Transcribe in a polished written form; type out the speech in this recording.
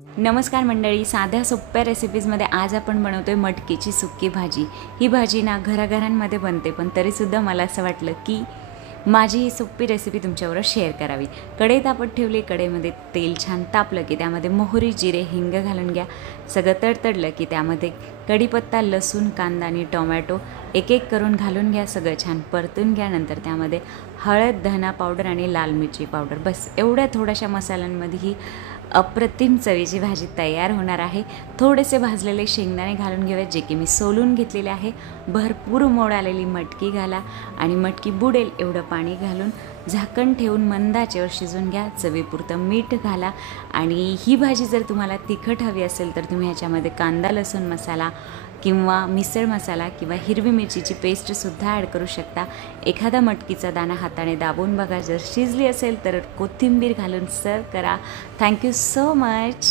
नमस्कार मंडळी, साध्या सोप्या रेसिपीजमध्ये आज आपण बनवतोय मटकीची सुक्की भाजी। ही भाजी ना घराघरांमध्ये बनते, पण तरीसुद्धा मला असं वाटलं की माझी ही सोपी रेसिपी तुमच्याबरोबर शेअर करावी। कढई तापत ठेवली, कढईमध्ये तेल छान तापलं की त्यामध्ये मोहरी, जिरे, हिंग घालून घ्या। सगळं तडतडलं की त्यामध्ये कढीपत्ता, लसूण, कांदा आणि टोमॅटो एक एक करून घालून घ्या। सगळं छान परतून घ्या। नंतर त्यामध्ये हळद, धना पावडर आणि लाल मिरची पावडर, बस एवढ्या थोड्याशा मसाल्यांमध्ये ही अप्रतिम चवीची भाजी तयार होणार आहे। थोडेसे भाजलेले शेंगदाणे घालून घेऊया, जे की मी सोलून घेतलेले आहे। भरपूर मोड आलेली मटकी घाला आणि मटकी बुडेल एवढं पाणी घालून झाकण ठेवून मंद आचेवर शिजवून घ्या। चवीपुरतं मीठ घाला आणि ही भाजी जर तुम्हाला तिखट हवी असेल तर तुम्ही ह्याच्यामध्ये कांदा लसूण मसाला किंवा मिसळ मसाला किंवा हिरवी मिरचीची पेस्टसुद्धा ॲड करू शकता। एखादा मटकीचा दाणा हाताने दाबून बघा, जर शिजली असेल तर कोथिंबीर घालून सर्व करा। Thank you so much.